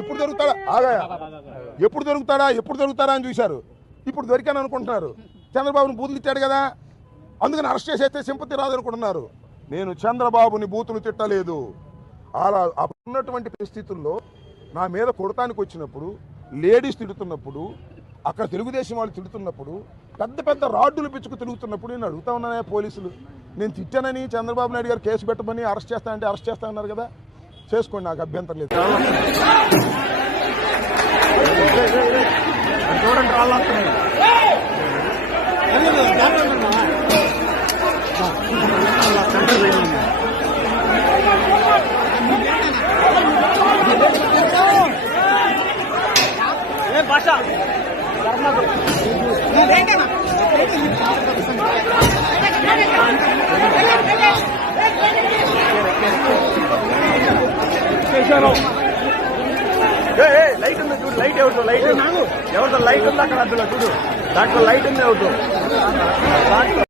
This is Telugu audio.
ఇప్పుడు దొరుకుతాడా ఎప్పుడు దొరుకుతాడా అని చూశారు. ఇప్పుడు దొరికాను అనుకుంటున్నారు. చంద్రబాబుని బూతులు తిట్టాడు కదా, అందుకని అరెస్ట్ చేసేస్తే సింపతి రాదనుకుంటున్నారు. నేను చంద్రబాబుని బూతులు తిట్టలేదు. అలా ఉన్నటువంటి పరిస్థితుల్లో నా మీద కొడతానికి వచ్చినప్పుడు, లేడీస్ తిడుతున్నప్పుడు, అక్కడ తెలుగుదేశం వాళ్ళు తిడుతున్నప్పుడు, పెద్ద పెద్ద రాడ్డులు పిచ్చుకు తిరుగుతున్నప్పుడు నేను అడుగుతా ఉన్నానే పోలీసులు, నేను తిట్టానని చంద్రబాబు నాయుడు గారు కేసు పెట్టమని అరెస్ట్ చేస్తానంటే అరెస్ట్ చేస్తా అన్నారు కదా, చేసుకోండి, నాకు అభ్యంతరం లేదు. లైట్ ఉంది చూడు, లైట్ ఎవరితో లైట్ ఎవరితో లైట్ ఉంది అక్కడ అందులో చూడు, దాంట్లో లైట్ ఉంది ఎవరితో.